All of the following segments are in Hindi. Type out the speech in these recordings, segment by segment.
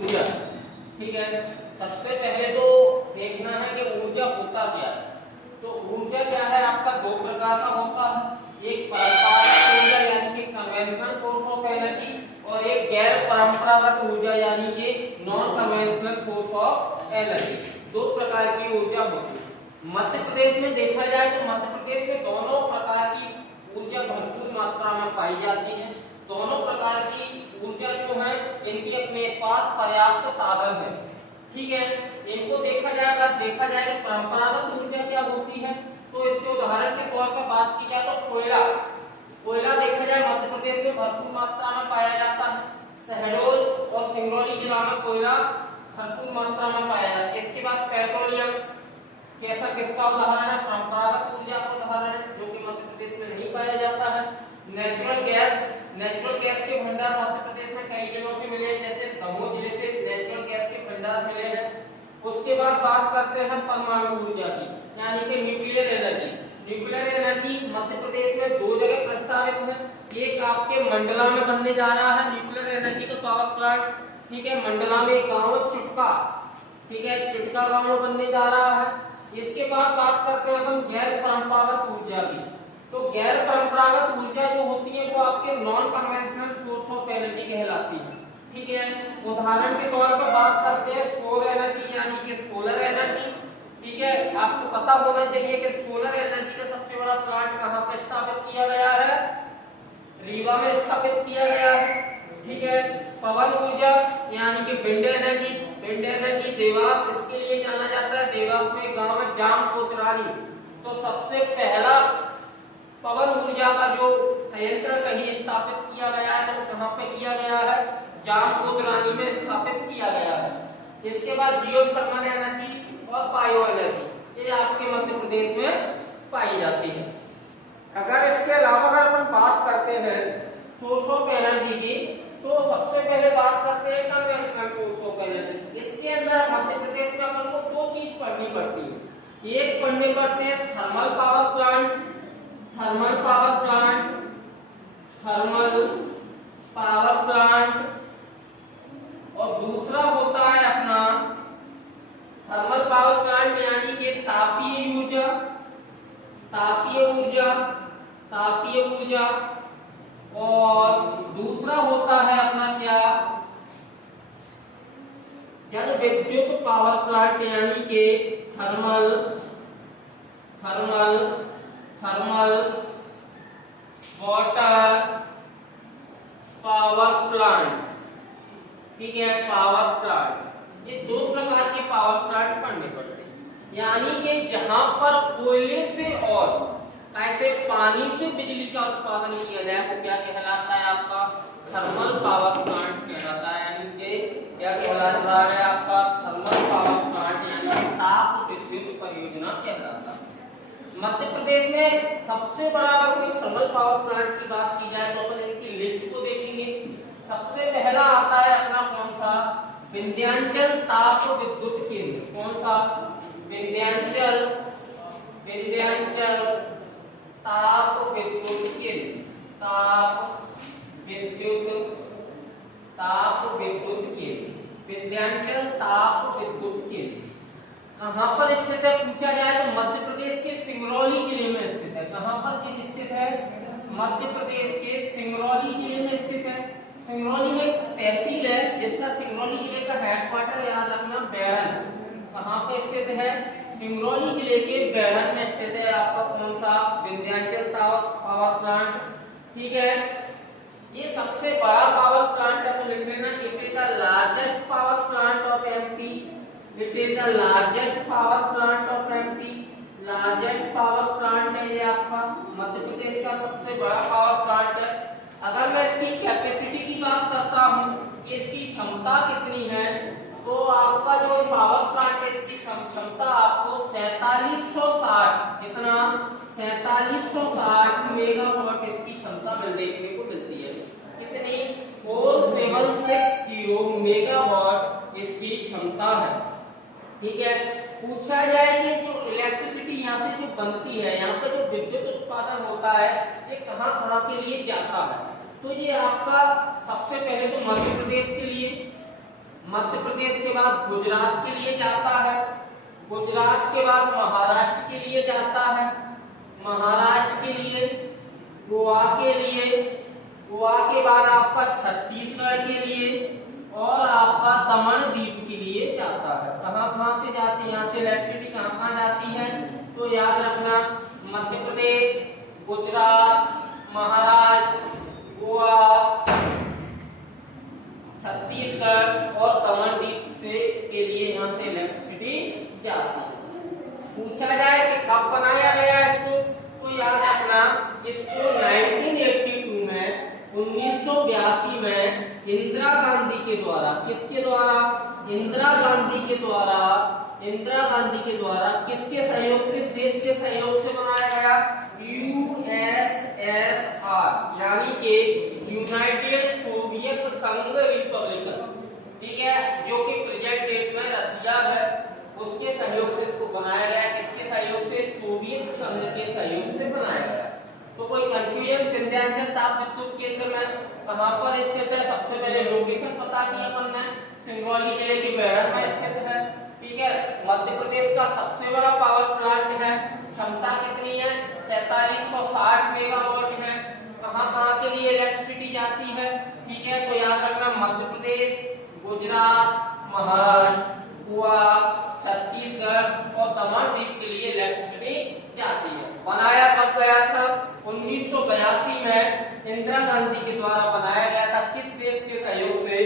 ऊर्जा। ठीक है, सबसे पहले तो देखना है कि ऊर्जा होता क्या है। तो ऊर्जा क्या है आपका दो प्रकार का होता है, एक परंपरागत ऊर्जा यानी कि कन्वेंशनल सोर्स ऑफ एनर्जी और एक गैर परंपरागत ऊर्जा यानी कि non conventional source of energy. दो प्रकार की ऊर्जा होती है। मध्य प्रदेश में देखा जाए तो मध्य प्रदेश में दोनों प्रकार की ऊर्जा भरपूर मात्रा में पाई जाती है। दोनों प्रकार की ऊर्जा जो है इनके अपने पास पर्याप्त साधन है। ठीक है, इनको देखा जाएगा, देखा जाए कि परंपरागत ऊर्जा क्या होती है। तो इसके उदाहरण के तौर पर बात की जाए तो कोयला। कोयला देखा जाए मध्य प्रदेश में भरपूर मात्रा में पाया जाता है। शहडोल और सिंगरौली जिला में कोयला भरपूर मात्रा में पाया जाता है। इसके बाद पेट्रोलियम, कैसा किसका उदाहरण है, परंपरागत ऊर्जा का उदाहरण है जो कि मध्य प्रदेश में नहीं पाया जाता है। नेचुरल गैस, नेचुरल गैस के भंडार मध्य प्रदेश में कई जगहों से मिले, जैसे दमोह जिले से नेचुरल गैस के भंडार मिले हैं। उसके बाद बात करते हैं परमाणु ऊर्जा की यानी कि nuclear energy. Nuclear energy Madhya Pradesh में दो जगह प्रस्तावित है। एक आपके मंडला में बनने जा रहा है न्यूक्लियर एनर्जी का पावर प्लांट। ठीक है, मंडला में एक गांव चुटका, ठीक है, चुटका गांव में बनने जा रहा है। इसके बाद बात करते हैं अपन गैर परंपरागत ऊर्जा की। तो गैर परंपरागत ऊर्जा जो होती है वो आपके non conventional source of energy कहलाती है। ठीक है, उदाहरण के तौर पर बात करते हैं सौर एनर्जी यानी कि सोलर एनर्जी। ठीक है, आपको पता होना चाहिए कि सोलर एनर्जी का सबसे बड़ा प्लांट कहां पर स्थापित किया गया है, रीवा में स्थापित किया गया है। ठीक है, पवन ऊर्जा यानी कि wind energy, wind energy Dewas इसके लिए जाना जाता है। देवास में गांव है जाम कोतरानी। तो सबसे पहला पवन ऊर्जा का जो संयंत्र कहीं स्थापित किया गया है वो कहां पे किया गया है, जाम कोतरानी में स्थापित किया गया है। इसके बाद जियोथर्मल एनर्जी और बायो एनर्जी ये आपके मध्य प्रदेश में पाई जाती है। अगर इसके अलावा अगर अपन बात करते हैं सोर्स ऑफ एनर्जी की तो सबसे पहले बात करते हैं कन्वेंशनल सोर्स ऑफ एनर्जी। इसके अंदर मध्य प्रदेश में अपन को दो चीज पढ़नी पड़ती है। एक पढ़ने पड़ते हैं thermal power plant, thermal power plant, thermal power plant, और दूसरा होता है अपना थर्मल पावर प्लांट यानी कि तापीय ऊर्जा, तापीय ऊर्जा, तापीय ऊर्जा, और दूसरा होता है अपना क्या, जल विद्युत पावर प्लांट यानी कि thermal, thermal, thermal water power plant. ठीक है, पावर प्लांट, ये दो प्रकार के पावर प्लांट पढ़ने पड़ते हैं। यानी कि जहां पर कोयले से और ऐसे पानी से बिजली का उत्पादन किया जाए वो क्या कहलाता है, आपका थर्मल पावर प्लांट कहलाता है। यानी कि क्या कहलाता है आपका थर्मल पावर प्लांट यानी ताप विद्युत परियोजना कहलाता है। मध्य प्रदेश में सबसे बड़ा अगर कोई थर्मल पावर प्लांट की बात की जाए तो अपन इनकी लिस्ट को देखेंगे। सबसे पहला आता है अपना कौन सा, विंध्याचल ताप विद्युत केंद्र। कौन सा, विंध्याचल, विंध्याचल ताप विद्युत केंद्र, ताप विद्युत, ताप विद्युत केंद्र, विंध्याचल ताप विद्युत केंद्र कहां पर स्थित है पूछा जाए तो मध्य प्रदेश के सिंगरौली जिले में स्थित है। कहां पर स्थित है, मध्य प्रदेश के सिंगरौली जिले में स्थित है। सिंगरौली में एक तहसील है जिसका सिंगरौली जिले का हेडक्वार्टर याद रखना बेड़न। कहां पे स्थित है, सिंगरौली जिले के बेड़न में स्थित है आपका कौन सा, विंध्याचल पावर प्लांट। ठीक है, ये सबसे बड़ा पावर प्लांट है तो लिख लेना, it is the largest power plant of MP, it is the largest power plant of MP, largest power plant है ये आपका मध्य प्रदेश का सबसे बड़ा पावर प्लांट है। अगर मैं इसकी कैपेसिटी की बात करता हूँ कि इसकी क्षमता कितनी है तो आपका जो पावर प्लांट है इसकी क्षमता आपको 4760, कितना, 4760 मेगावाट इसकी क्षमता में देखने को मिलती है। कितनी, 4760 मेगावाट इसकी क्षमता है। ठीक है, पूछा जाए कि जो इलेक्ट्रिसिटी यहाँ से जो बनती है, यहाँ पे जो विद्युत उत्पादन होता है ये कहाँ कहाँ के लिए जाता है, तो ये आपका सबसे पहले तो मध्य प्रदेश के लिए, मध्य प्रदेश के बाद गुजरात के लिए जाता है, गुजरात के बाद महाराष्ट्र के लिए जाता है, महाराष्ट्र के लिए गोवा के लिए, गोवा के बाद आपका छत्तीसगढ़ के लिए और आपका दमन द्वीप के लिए जाता है। कहां से जाती है, यहाँ से इलेक्ट्रिसिटी कहां जाती है, तो याद रखना मध्य प्रदेश, गुजरात, महाराष्ट्र, गोवा, छत्तीसगढ़ और दमन द्वीप से के लिए यहाँ से इलेक्ट्रिसिटी जाती है। पूछा जाए कि कब बनाया गया इसको, तो याद रखना इसको 1982 में 1982 में इंदिरा गांधी के द्वारा, किसके द्वारा, इंदिरा गांधी के द्वारा, इंदिरा गांधी के द्वारा किसके सहयोग, किस देश के सहयोग से बनाया गया, यूएसएसआर यानी कि यूनाइटेड सोवियत संघ रिपब्लिकन, ठीक है, जो कि प्रेजेंट डेट में रसिया है, उसके सहयोग से इसको बनाया गया। किसके सहयोग से, सोवियत संघ के सहयोग से बनाया गया। तो कोई कंफ्यूजन, विंध्याचल ताप विद्युत केंद्र में कहां पर स्थित है, सबसे पहले लोकेशन पता की अपन ने, सिंगरौली जिले के बेड़र में स्थित है, ठीक है। मध्य प्रदेश का सबसे बड़ा पावर प्लांट है, क्षमता कितनी है, 4760 मेगावाट है। कहां के लिए इलेक्ट्रिसिटी जाती है, ठीक है, तो याद रखना मध्य प्रदेश, गुजरात, महाराष्ट्र, गोवा, छत्तीसगढ़ और दमन द्वीप के लिए इलेक्ट्रिसिटी जाती है। बनाया कब गया था, 1982 में इंदिरा गांधी के द्वारा बनाया गया था। किस देश के सहयोग से,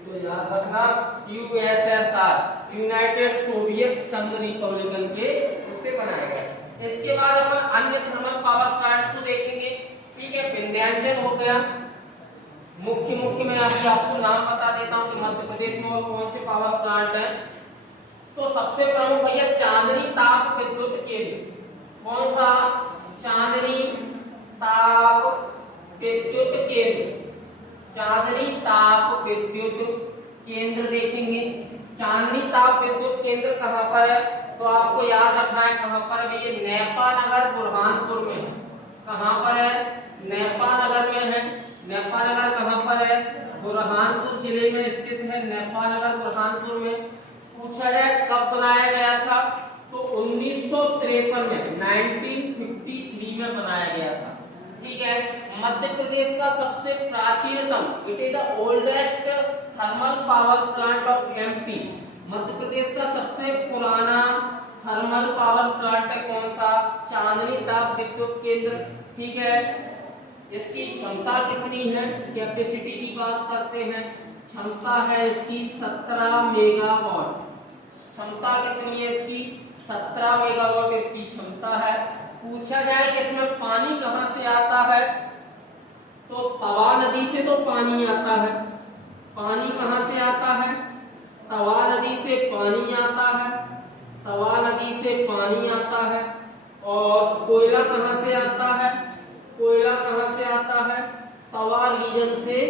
तो याद रखना यूएसएसआर यूनाइटेड सोवियत संघ रिपब्लिकन के उससे बनाया गया। इसके बाद अपन अन्य थर्मल पावर प्लांट को देखेंगे, ठीक है। विंध्याचल हो गया, मुख्य मैं अभी आपको नाम बता देता हूं कि मध्य प्रदेश में और कौन से पावर प्लांट है। तो सबसे प्रमुख भैया चांदनी ताप विद्युत केंद्र, कौन सा, चांदनी ताप विद्युत केंद्र, चांदनी ताप विद्युत केंद्र देखेंगे। चांदनी ताप विद्युत केंद्र कहां पर है, तो आपको याद रखना है कहां पर है, ये नेपा नगर बुरहानपुर में है। कहां पर है, नेपा नगर में है। नेपा नगर कहां पर है, बुरहानपुर जिले में स्थित है, नेपा नगर बुरहानपुर में। पूछा जाए कब बनाया गया था, तो 1953 में 1953 में बनाया गया था, ठीक है। मध्य प्रदेश का सबसे प्राचीनतम, it is the oldest thermal power plant of MP, Madhya Pradesh का सबसे पुराना थर्मल पावर प्लांट है कौन सा, चांदनी ताप विद्युत केंद्र, ठीक है। इसकी क्षमता कितनी है, कैपेसिटी की बात करते हैं, क्षमता है इसकी 17 मेगावाट, क्षमता कितनी है इसकी, 17 मेगावाट इसकी क्षमता है। पूछा जाए कि इसमें पानी कहां से आता है, तो तवा नदी से तो पानी आता है। पानी कहां से आता है, तवा नदी से पानी आता है, तवा नदी से पानी आता है। और कोयला कहां से आता है, कोयला कहां से आता है, तवा रीजन से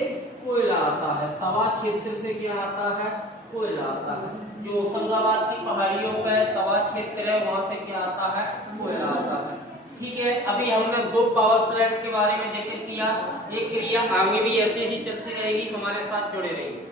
कोयला आता है, तवा क्षेत्र से क्या आता है, कोयला आता है। जो होशंगाबाद की पहाड़ियों पर तवा क्षेत्र है वहां से क्या आता है, कोयला आता है, ठीक है। अभी हमने 2 पावर प्लांट के बारे में जिक्र किया, ये क्रिया आगे भी ऐसे ही चलती रहेगी, हमारे साथ जुड़े रहिए।